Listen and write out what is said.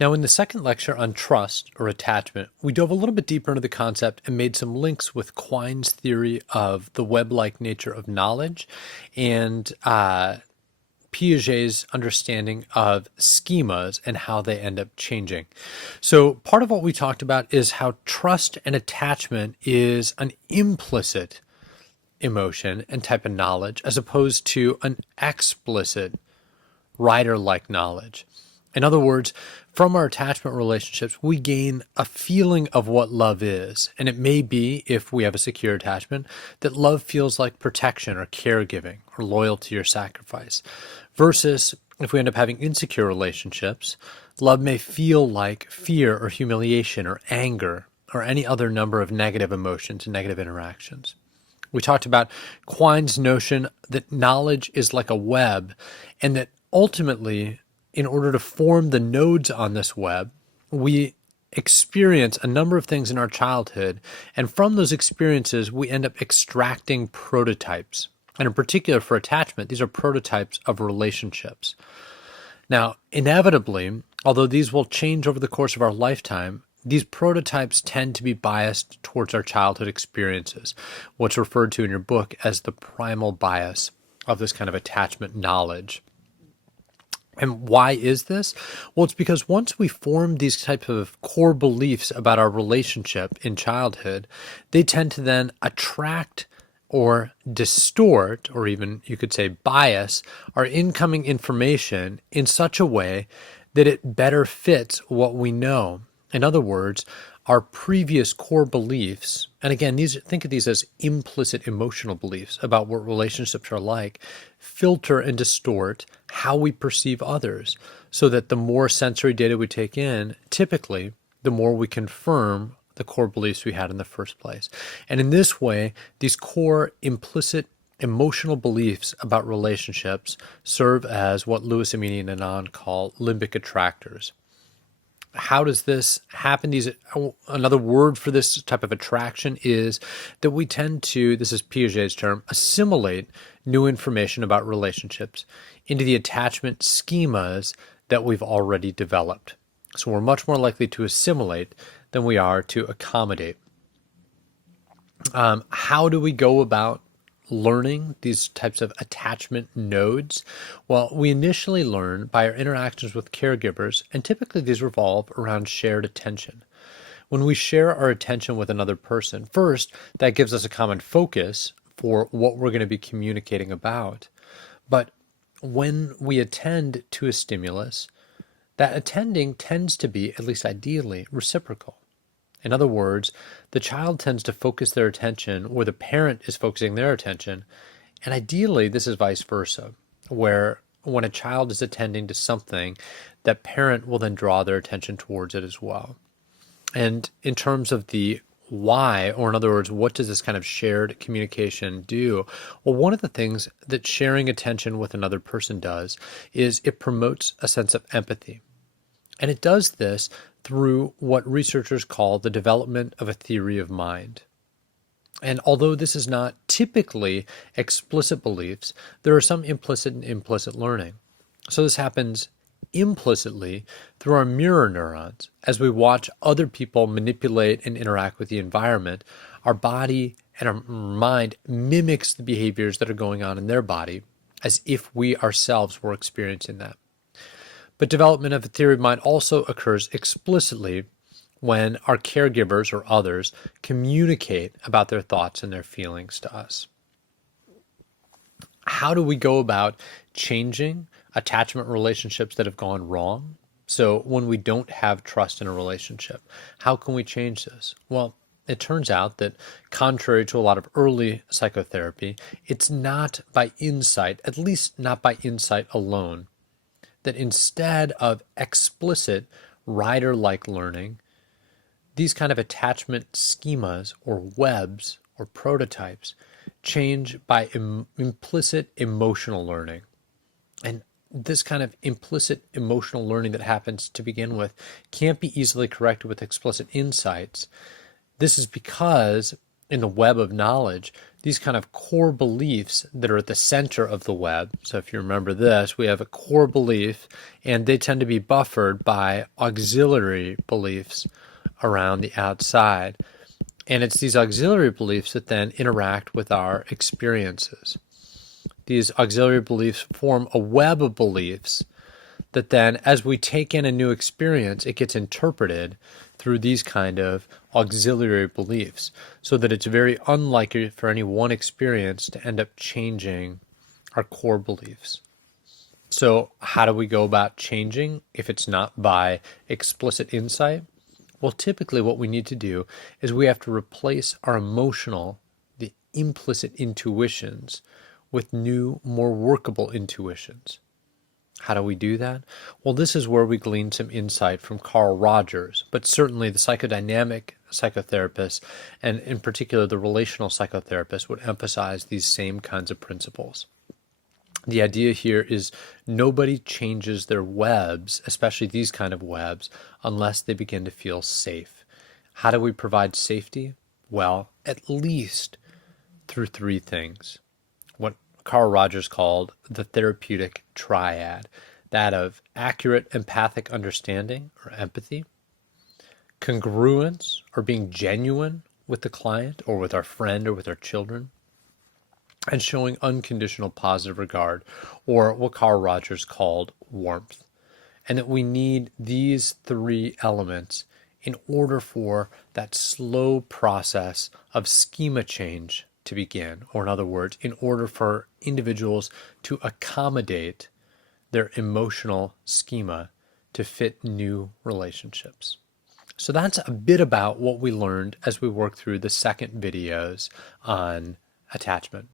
Now, in the second lecture on trust or attachment, we dove a little bit deeper into the concept and made some links with Quine's theory of the web-like nature of knowledge and Piaget's understanding of schemas and how they end up changing. So part of what we talked about is how trust and attachment is an implicit emotion and type of knowledge as opposed to an explicit rider-like knowledge. In other words, from our attachment relationships, we gain a feeling of what love is. And it may be, if we have a secure attachment, that love feels like protection or caregiving or loyalty or sacrifice. Versus if we end up having insecure relationships, love may feel like fear or humiliation or anger or any other number of negative emotions and negative interactions. We talked about Quine's notion that knowledge is like a web, and that ultimately, in order to form the nodes on this web, we experience a number of things in our childhood, and from those experiences, we end up extracting prototypes. And in particular, for attachment, these are prototypes of relationships. Now, inevitably, although these will change over the course of our lifetime, these prototypes tend to be biased towards our childhood experiences, what's referred to in your book as the primal bias of this kind of attachment knowledge. And why is this? Well, it's because once we form these types of core beliefs about our relationship in childhood, they tend to then attract or distort, or even you could say bias, our incoming information in such a way that it better fits what we know. In other words, our previous core beliefs, and again, think of these as implicit emotional beliefs about what relationships are like, filter and distort how we perceive others, so that the more sensory data we take in, typically, the more we confirm the core beliefs we had in the first place. And in this way, these core implicit emotional beliefs about relationships serve as what Lewis, Amini, and Anand call limbic attractors. How does this happen? Another word for this type of attraction is that we tend to, this is Piaget's term, assimilate new information about relationships into the attachment schemas that we've already developed. So we're much more likely to assimilate than we are to accommodate. How do we go about learning these types of attachment nodes? Well, we initially learn by our interactions with caregivers, and typically these revolve around shared attention. When we share our attention with another person, first, that gives us a common focus for what we're going to be communicating about. But when we attend to a stimulus, that attending tends to be, at least ideally, reciprocal. In other words, the child tends to focus their attention where the parent is focusing their attention. And ideally, this is vice versa, where when a child is attending to something, that parent will then draw their attention towards it as well. And in terms of the why, or in other words, what does this kind of shared communication do? Well, one of the things that sharing attention with another person does is it promotes a sense of empathy. And it does this through what researchers call the development of a theory of mind. And although this is not typically explicit beliefs, there are some implicit and implicit learning. So this happens implicitly through our mirror neurons. As we watch other people manipulate and interact with the environment, our body and our mind mimics the behaviors that are going on in their body as if we ourselves were experiencing that. But development of a theory of mind also occurs explicitly when our caregivers or others communicate about their thoughts and their feelings to us. How do we go about changing attachment relationships that have gone wrong? So when we don't have trust in a relationship, how can we change this? Well, it turns out that contrary to a lot of early psychotherapy, it's not by insight, at least not by insight alone, that instead of explicit rider-like learning, these kind of attachment schemas or webs or prototypes change by implicit emotional learning. And this kind of implicit emotional learning that happens to begin with can't be easily corrected with explicit insights. This is because in the web of knowledge, these kind of core beliefs that are at the center of the web. So if you remember this, we have a core belief, and they tend to be buffered by auxiliary beliefs around the outside. And it's these auxiliary beliefs that then interact with our experiences. These auxiliary beliefs form a web of beliefs that then, as we take in a new experience, it gets interpreted through these kind of auxiliary beliefs, so that it's very unlikely for any one experience to end up changing our core beliefs. So how do we go about changing if it's not by explicit insight? Well, typically what we need to do is we have to replace our emotional, the implicit intuitions, with new, more workable intuitions. How do we do that? Well, this is where we glean some insight from Carl Rogers, but certainly the psychodynamic psychotherapists, and in particular the relational psychotherapists, would emphasize these same kinds of principles. The idea here is nobody changes their webs, especially these kind of webs, unless they begin to feel safe. How do we provide safety? Well, at least through three things. What Carl Rogers called the therapeutic triad, that of accurate empathic understanding or empathy, congruence or being genuine with the client or with our friend or with our children, and showing unconditional positive regard, or what Carl Rogers called warmth. And that we need these three elements in order for that slow process of schema change to begin, or in other words, in order for individuals to accommodate their emotional schema to fit new relationships. So that's a bit about what we learned as we worked through the second videos on attachment.